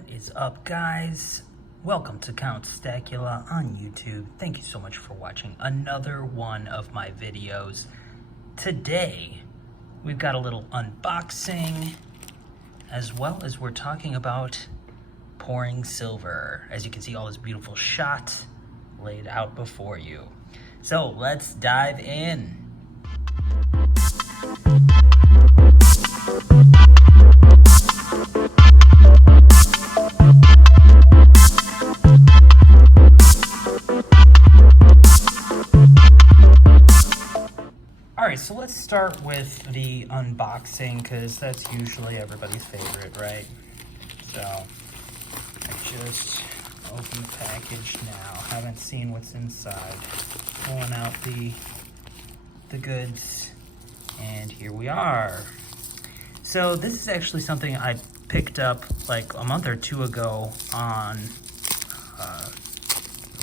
What is up, guys? Welcome to Count Stackula on YouTube. Thank you so much for watching another one of my videos. Today, we've got a little unboxing, as well as we're talking about pouring silver. As you can see, all this beautiful shot laid out before you. So let's dive in. Alright, so let's start with the unboxing, because that's usually everybody's favorite, right? So, I just opened the package now. Haven't seen what's inside. Pulling out the goods, and here we are. So this is actually something I picked up like a month or two ago on,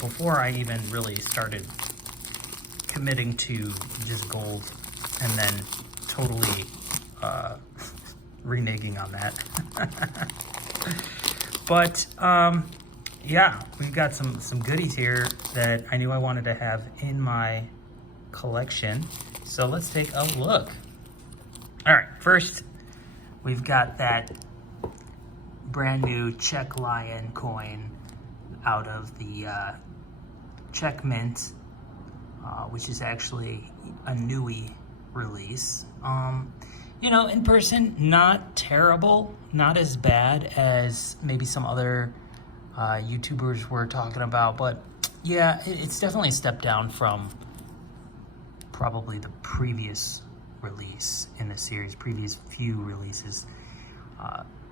before I even really started committing to just gold, and then totally reneging on that. But yeah, we've got some goodies here that I knew I wanted to have in my collection. So let's take a look. All right, first we've got that brand new Czech Lion coin out of the Czech Mint, which is actually a newie release. You know, in person, not terrible, not as bad as maybe some other YouTubers were talking about, but yeah, it's definitely a step down from probably the previous release in the series, previous few releases.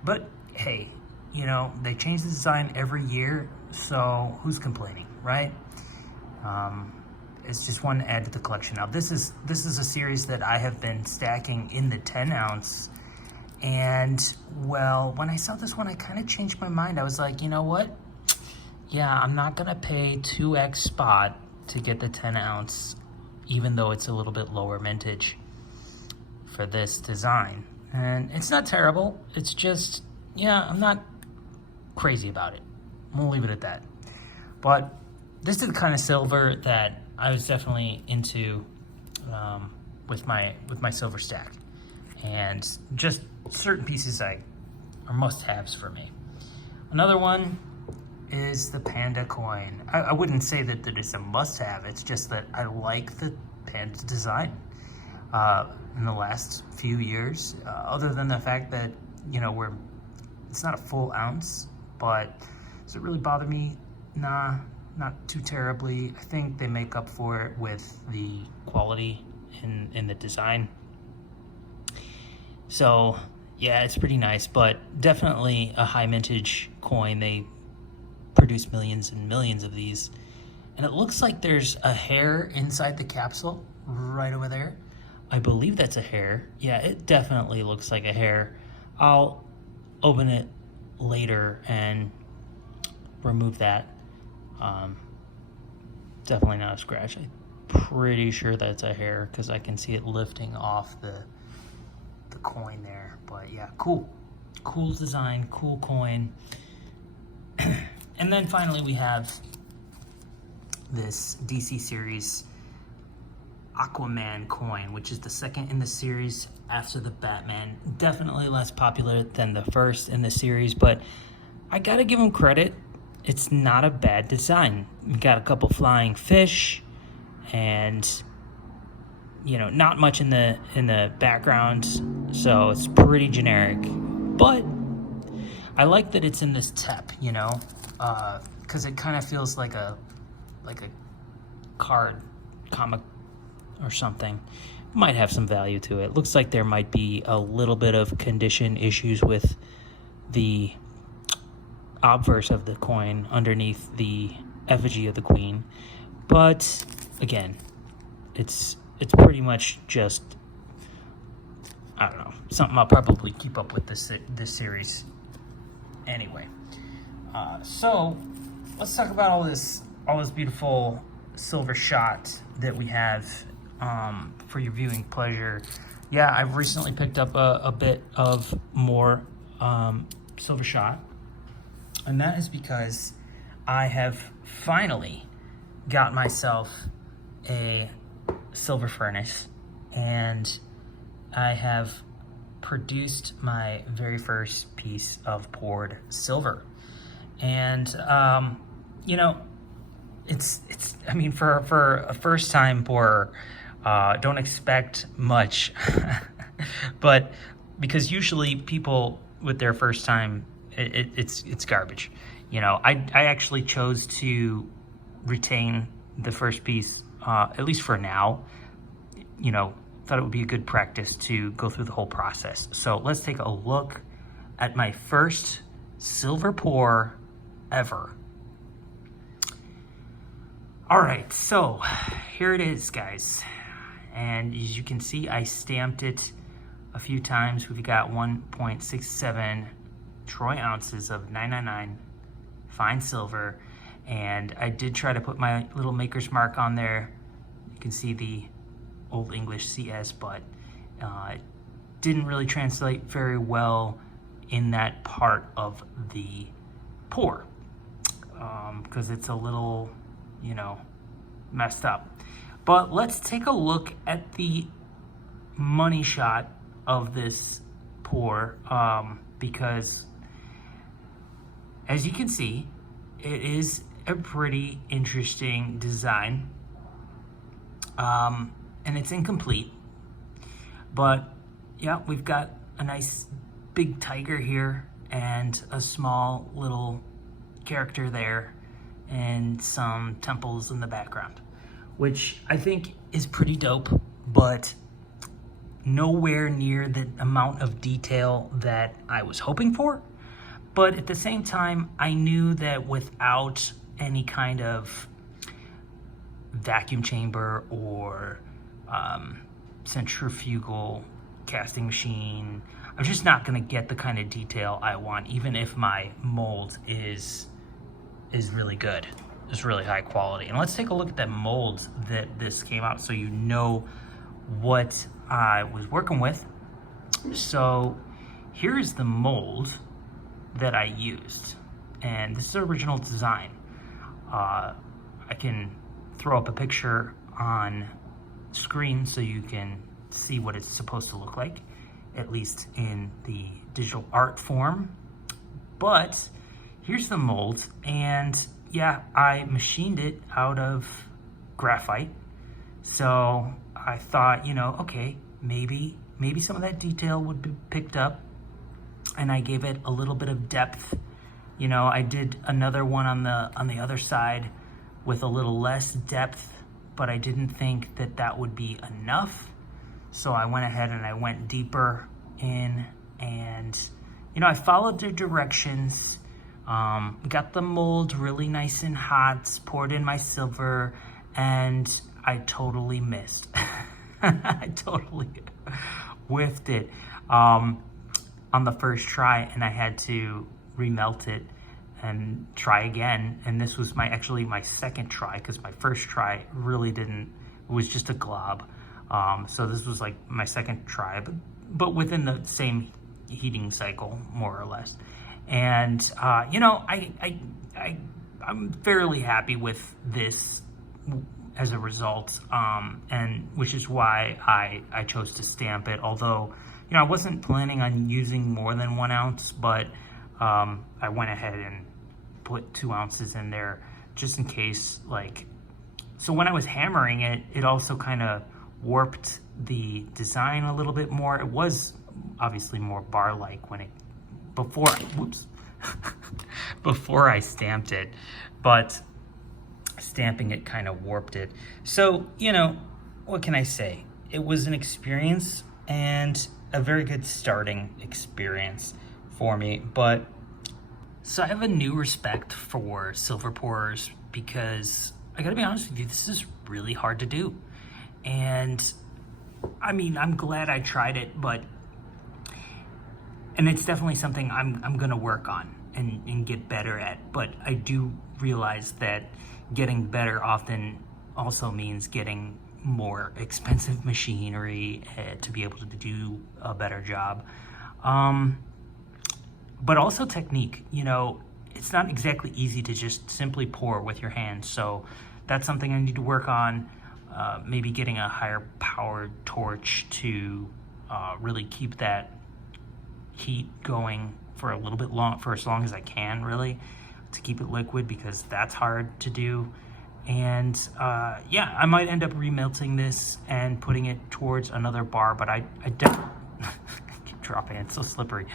But hey, you know, they change the design every year, so who's complaining, right? It's just one to add to the collection. Now, this is a series that I have been stacking in the 10 ounce. And, well, when I saw this one, I kind of changed my mind. I was like, you know what? Yeah, I'm not going to pay 2x spot to get the 10 ounce, even though it's a little bit lower mintage for this design. And it's not terrible. It's just, yeah, I'm not crazy about it. We'll leave it at that. But this is the kind of silver that I was definitely into with my silver stack. And just certain pieces are must-haves for me. Another one is the panda coin. I wouldn't say that it is a must-have. It's just that I like the panda design in the last few years. Other than the fact that, you know, it's not a full ounce, but does it really bother me? Nah, not too terribly. I think they make up for it with the quality in the design. So yeah, it's pretty nice, but definitely a high mintage coin. They produce millions and millions of these. And it looks like there's a hair inside the capsule right over there. I believe that's a hair. Yeah, it definitely looks like a hair. I'll open it later and remove that. Definitely not a scratch. I'm pretty sure that's a hair because I can see it lifting off the coin there. But yeah, cool design, cool coin. And then finally we have this DC series Aquaman coin, which is the second in the series after the Batman. Definitely less popular than the first in the series, but I gotta give him credit. It's not a bad design. We got a couple flying fish, and you know, not much in the background, so it's pretty generic. But I like that it's in this tep, you know, because it kind of feels like a card comic or something. Might have some value to it. Looks like there might be a little bit of condition issues with the obverse of the coin underneath the effigy of the queen, but again, it's pretty much just, I don't know, something I'll probably keep up with this series anyway. So let's talk about all this beautiful silver shot that we have for your viewing pleasure. Yeah, I've recently picked up a bit of more silver shot. And that is because I have finally got myself a silver furnace, and I have produced my very first piece of poured silver. And you know, it's I mean, for a first time pourer, don't expect much. But because usually people with their first time, it's garbage. You know, I actually chose to retain the first piece, at least for now. You know, thought it would be a good practice to go through the whole process. So let's take a look at my first silver pour ever. All right, so here it is, guys. And as you can see, I stamped it a few times. We've got 1.67 troy ounces of 999 fine silver. And I did try to put my little maker's mark on there. You can see the Old English CS, but it didn't really translate very well in that part of the pour, because it's a little, you know, messed up. But let's take a look at the money shot of this pour, because as you can see, it is a pretty interesting design, and it's incomplete, but yeah, we've got a nice big tiger here and a small little character there and some temples in the background, which I think is pretty dope, but nowhere near the amount of detail that I was hoping for. But at the same time, I knew that without any kind of vacuum chamber or centrifugal casting machine, I'm just not gonna get the kind of detail I want, even if my mold is really good. It's really high quality. And let's take a look at that mold that this came out so you know what I was working with. So here's the mold that I used, and this is the original design. I can throw up a picture on screen so you can see what it's supposed to look like, at least in the digital art form. But here's the mold, and yeah, I machined it out of graphite. So I thought, you know, okay, maybe some of that detail would be picked up, and I gave it a little bit of depth. You know, I did another one on the other side with a little less depth, but I didn't think that that would be enough. So I went ahead and I went deeper in, and you know, I followed the directions. Got the mold really nice and hot, poured in my silver, and I totally missed. I totally whiffed it on the first try, and I had to remelt it and try again. And this was actually my second try, because my first try really didn't, it was just a glob. So this was like my second try, but within the same heating cycle, more or less. And you know, I'm fairly happy with this as a result, and which is why I chose to stamp it. Although, you know, I wasn't planning on using more than 1 ounce, but I went ahead and put 2 ounces in there just in case. Like, so when I was hammering it, it also kind of warped the design a little bit more. It was obviously more bar-like when it before I stamped it, but stamping it kind of warped it. So, you know, what can I say? It was an experience, and a very good starting experience for me. But so I have a new respect for silver pourers, because I gotta be honest with you, this is really hard to do. And I mean, I'm glad I tried it, and it's definitely something I'm gonna work on and get better at. But I do realize that getting better often also means getting more expensive machinery to be able to do a better job. But also technique. You know, it's not exactly easy to just simply pour with your hands. So that's something I need to work on. Maybe getting a higher powered torch to really keep that heat going for a little bit for as long as I can, really, to keep it liquid, because that's hard to do. And yeah, I might end up remelting this and putting it towards another bar, but I definitely keep dropping it, it's so slippery.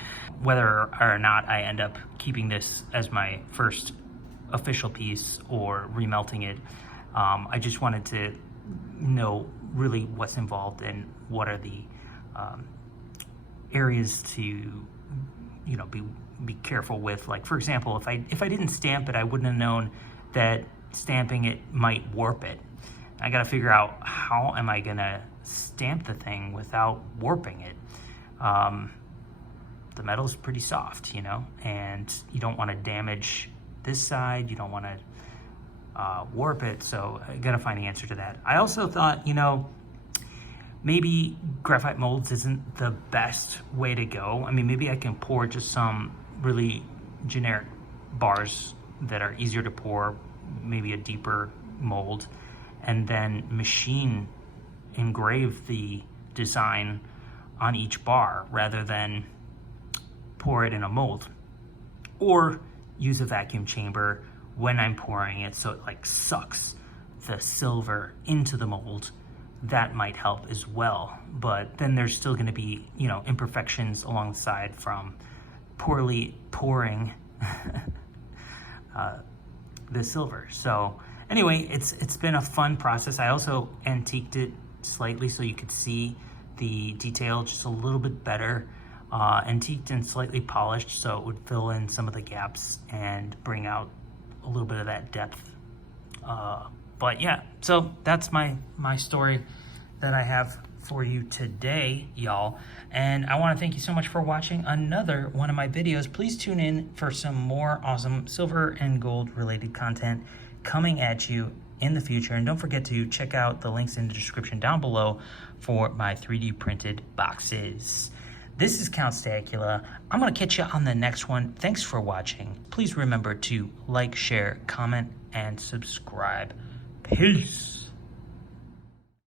Whether or not I end up keeping this as my first official piece or remelting it, I just wanted to know really what's involved and what are the areas to, you know, be careful with. Like, for example, if I didn't stamp it, I wouldn't have known that stamping it might warp it. I got to figure out how am I gonna stamp the thing without warping it. The metal's pretty soft, you know, and you don't want to damage this side, you don't want to warp it, so I gotta find the answer to that. I also thought, you know, maybe graphite molds isn't the best way to go. I mean, maybe I can pour just some really generic bars that are easier to pour, maybe a deeper mold, and then machine engrave the design on each bar rather than pour it in a mold, or use a vacuum chamber when I'm pouring it so it like sucks the silver into the mold. That might help as well, but then there's still going to be, you know, imperfections along the side from poorly pouring the silver. So anyway, it's been a fun process. I also antiqued it slightly so you could see the detail just a little bit better. Antiqued and slightly polished so it would fill in some of the gaps and bring out a little bit of that depth. But yeah, so that's my story that I have for you today, y'all. And I want to thank you so much for watching another one of my videos. Please tune in for some more awesome silver and gold related content coming at you in the future. And don't forget to check out the links in the description down below for my 3D printed boxes. This is Count Stackula. I'm going to catch you on the next one. Thanks for watching. Please remember to like, share, comment, and subscribe. Peace.